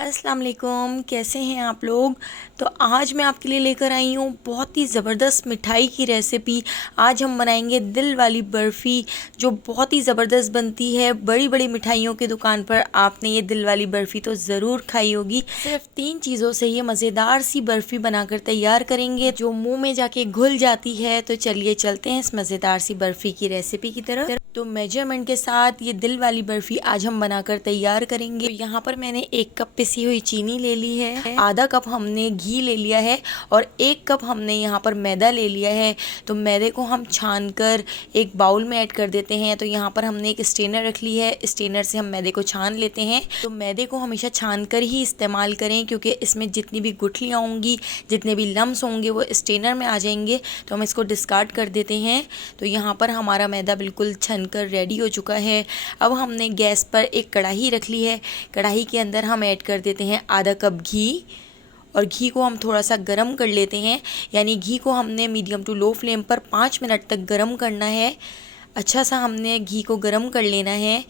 अस्सलाम वालेकुम, कैसे हैं आप लोग। तो आज मैं आपके लिए लेकर आई हूँ बहुत ही ज़बरदस्त मिठाई की रेसिपी। आज हम बनाएंगे दिल वाली बर्फ़ी, जो बहुत ही ज़बरदस्त बनती है। बड़ी बड़ी मिठाइयों की दुकान पर आपने ये दिल वाली बर्फ़ी तो ज़रूर खाई होगी। सिर्फ 3 चीज़ों से ये मज़ेदार सी बर्फ़ी बनाकर तैयार करेंगे जो मुंह में जाके घुल जाती है। तो चलिए चलते हैं इस मज़ेदार सी बर्फ़ी की रेसिपी की तरफ। तो मेजरमेंट के साथ ये दिल वाली बर्फ़ी आज हम बनाकर तैयार करेंगे। तो यहाँ पर मैंने 1 कप पिसी हुई चीनी ले ली है, आधा कप हमने घी ले लिया है और 1 कप हमने यहाँ पर मैदा ले लिया है। तो मैदे को हम छान कर एक बाउल में ऐड कर देते हैं। तो यहाँ पर हमने एक स्ट्रेनर रख ली है, स्ट्रेनर से हम मैदे को छान लेते हैं। तो मैदे को हमेशा छान कर ही इस्तेमाल करें, क्योंकि इसमें जितनी भी गुठलियाँ होंगी, जितने भी लम्स होंगे वो स्ट्रेनर में आ जाएंगे। तो हम इसको डिस्कार्ड कर देते हैं। तो यहाँ पर हमारा मैदा बिल्कुल कर रेडी हो चुका है। अब हमने गैस पर एक कढ़ाई रख ली है। कढ़ाई के अंदर हम ऐड कर देते हैं आधा कप घी, और घी को हम थोड़ा सा गरम कर लेते हैं। यानी घी को हमने मीडियम टू लो फ्लेम पर 5 मिनट तक गरम करना है। अच्छा सा हमने घी को गरम कर लेना है।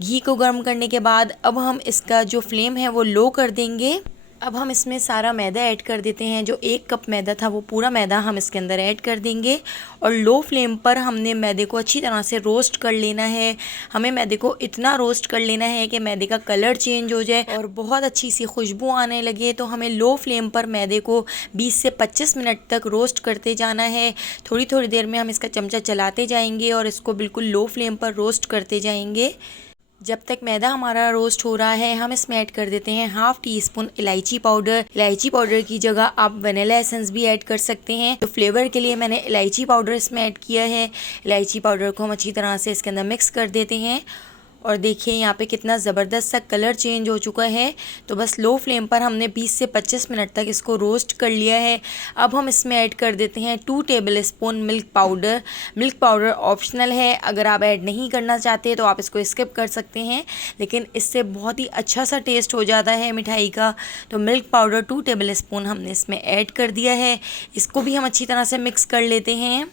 घी को गरम करने के बाद अब हम इसका जो फ्लेम है वो लो कर देंगे। अब हम इसमें सारा मैदा ऐड कर देते हैं। जो 1 कप मैदा था वो पूरा मैदा हम इसके अंदर ऐड कर देंगे, और लो फ्लेम पर हमने मैदे को अच्छी तरह से रोस्ट कर लेना है। हमें मैदे को इतना रोस्ट कर लेना है कि मैदे का कलर चेंज हो जाए और बहुत अच्छी सी खुशबू आने लगे। तो हमें लो फ्लेम पर मैदे को 20 से 25 मिनट तक रोस्ट करते जाना है। थोड़ी थोड़ी देर में हम इसका चमचा चलाते जाएंगे और इसको बिल्कुल लो फ्लेम पर रोस्ट करते जाएंगे। जब तक मैदा हमारा रोस्ट हो रहा है, हम इसमें ऐड कर देते हैं हाफ टी स्पून इलायची पाउडर। इलायची पाउडर की जगह आप वनीला एसेंस भी ऐड कर सकते हैं। तो फ्लेवर के लिए मैंने इलायची पाउडर इसमें ऐड किया है। इलायची पाउडर को हम अच्छी तरह से इसके अंदर मिक्स कर देते हैं। और देखिए यहाँ पे कितना ज़बरदस्त सा कलर चेंज हो चुका है। तो बस लो फ्लेम पर हमने 20 से 25 मिनट तक इसको रोस्ट कर लिया है। अब हम इसमें ऐड कर देते हैं 2 table spoon milk powder. Milk powder optional है, अगर आप ऐड नहीं करना चाहते तो आप इसको स्किप कर सकते हैं, लेकिन इससे बहुत ही अच्छा सा टेस्ट हो जाता है मिठाई का। तो मिल्क पाउडर 2 टेबल स्पून हमने इसमें ऐड कर दिया है। इसको भी हम अच्छी तरह से मिक्स कर लेते हैं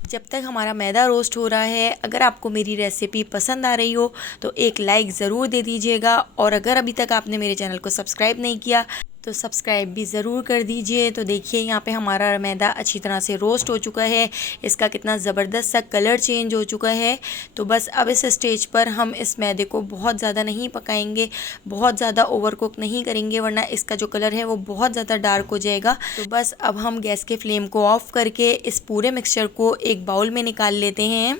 जब तक हमारा मैदा रोस्ट हो रहा है। अगर आपको मेरी रेसिपी पसंद आ रही हो तो एक लाइक ज़रूर दे दीजिएगा, और अगर अभी तक आपने मेरे चैनल को सब्सक्राइब नहीं किया तो सब्सक्राइब भी ज़रूर कर दीजिए। तो देखिए यहाँ पे हमारा मैदा अच्छी तरह से रोस्ट हो चुका है। इसका कितना ज़बरदस्त सा कलर चेंज हो चुका है। तो बस अब इस स्टेज पर हम इस मैदे को बहुत ज़्यादा नहीं पकाएंगे, बहुत ज़्यादा ओवर कुक नहीं करेंगे, वरना इसका जो कलर है वो बहुत ज़्यादा डार्क हो जाएगा। तो बस अब हम गैस के फ्लेम को ऑफ़ करके इस पूरे मिक्सचर को एक बाउल में निकाल लेते हैं।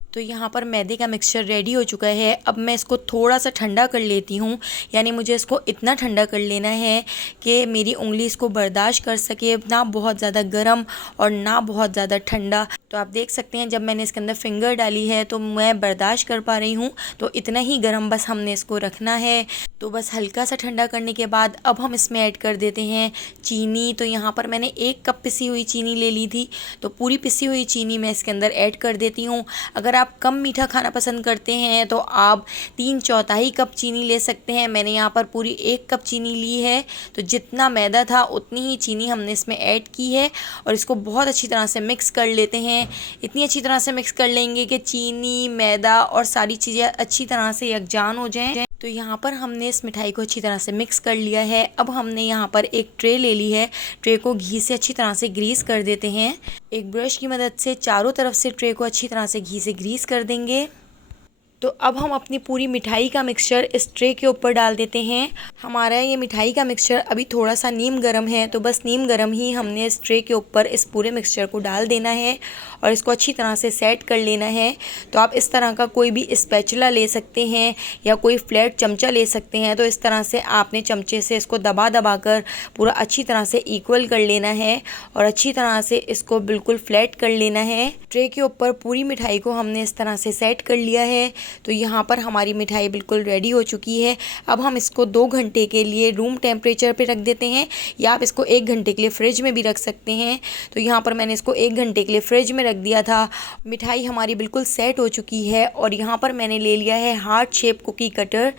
तो यहाँ पर मैदे का मिक्सचर रेडी हो चुका है। अब मैं इसको थोड़ा सा ठंडा कर लेती हूँ। यानी मुझे इसको इतना ठंडा कर लेना है कि मेरी उंगली इसको बर्दाश्त कर सके, ना बहुत ज़्यादा गर्म और ना बहुत ज़्यादा ठंडा। तो आप देख सकते हैं जब मैंने इसके अंदर फिंगर डाली है तो मैं बर्दाश्त कर पा रही हूँ। तो इतना ही गर्म बस हमने इसको रखना है। तो बस हल्का सा ठंडा करने के बाद अब हम इसमें ऐड कर देते हैं चीनी। तो यहाँ पर मैंने 1 कप पिसी हुई चीनी ले ली थी, तो पूरी पिसी हुई चीनी मैं इसके अंदर ऐड कर देती हूँ। अगर आप कम मीठा खाना पसंद करते हैं तो आप 3/4 कप चीनी ले सकते हैं। मैंने यहाँ पर पूरी 1 कप चीनी ली है। तो जितना मैदा था उतनी ही चीनी हमने इसमें ऐड की है, और इसको बहुत अच्छी तरह से मिक्स कर लेते हैं। इतनी अच्छी तरह से मिक्स कर लेंगे कि चीनी, मैदा और सारी चीज़ें अच्छी तरह से यकजान हो जाएं। तो यहाँ पर हमने इस मिठाई को अच्छी तरह से मिक्स कर लिया है। अब हमने यहाँ पर एक ट्रे ले ली है। ट्रे को घी से अच्छी तरह से ग्रीस कर देते हैं। एक ब्रश की मदद से चारों तरफ से ट्रे को अच्छी तरह से घी से ग्रीस कर देंगे। तो अब हम अपनी पूरी मिठाई का मिक्सचर इस ट्रे के ऊपर डाल देते हैं। हमारा ये मिठाई का मिक्सचर अभी थोड़ा सा नीम गर्म है, तो बस नीम गर्म ही हमने इस ट्रे के ऊपर इस पूरे मिक्सचर को डाल देना है और इसको अच्छी तरह से सेट कर लेना है। तो आप इस तरह का कोई भी स्पैचुला ले सकते हैं या कोई फ्लैट चमचा ले सकते हैं। तो इस तरह से आपने चमचे से इसको दबा दबा कर पूरा अच्छी तरह से इक्वल कर लेना है और अच्छी तरह से इसको बिल्कुल फ्लैट कर लेना है। ट्रे के ऊपर पूरी मिठाई को हमने इस तरह से सेट कर लिया है। तो यहाँ पर हमारी मिठाई बिल्कुल रेडी हो चुकी है। अब हम इसको 2 घंटे के लिए रूम टेम्परेचर पे रख देते हैं, या आप इसको 1 घंटे के लिए फ्रिज में भी रख सकते हैं। तो यहाँ पर मैंने इसको 1 घंटे के लिए फ्रिज में रख दिया था। मिठाई हमारी बिल्कुल सेट हो चुकी है, और यहाँ पर मैंने ले लिया है हार्ट शेप कुकी कटर।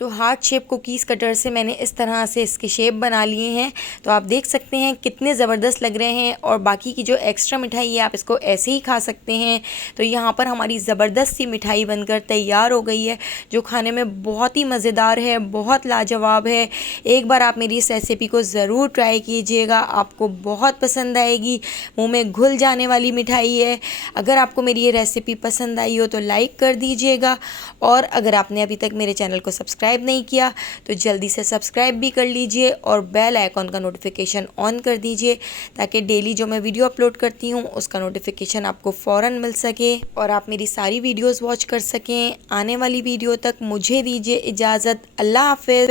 तो हार्ट शेप कुकीज़ कटर से मैंने इस तरह से इसके शेप बना लिए हैं। तो आप देख सकते हैं कितने ज़बरदस्त लग रहे हैं। और बाकी की जो एक्स्ट्रा मिठाई है आप इसको ऐसे ही खा सकते हैं। तो यहाँ पर हमारी ज़बरदस्त सी मिठाई बनकर तैयार हो गई है, जो खाने में बहुत ही मज़ेदार है, बहुत लाजवाब है। एक बार आप मेरी इस रेसिपी को ज़रूर ट्राई कीजिएगा, आपको बहुत पसंद आएगी। मुँह में घुल जाने वाली मिठाई है। अगर आपको मेरी ये रेसिपी पसंद आई हो तो लाइक कर दीजिएगा, और अगर आपने अभी तक मेरे चैनल को सब्सक्राइब नहीं किया तो जल्दी से सब्सक्राइब भी कर लीजिए और बेल आइकॉन का नोटिफिकेशन ऑन कर दीजिए, ताकि डेली जो मैं वीडियो अपलोड करती हूँ उसका नोटिफिकेशन आपको फ़ौरन मिल सके और आप मेरी सारी वीडियोस वॉच कर सकें। आने वाली वीडियो तक मुझे दीजिए इजाज़त। अल्लाह हाफ़िज़।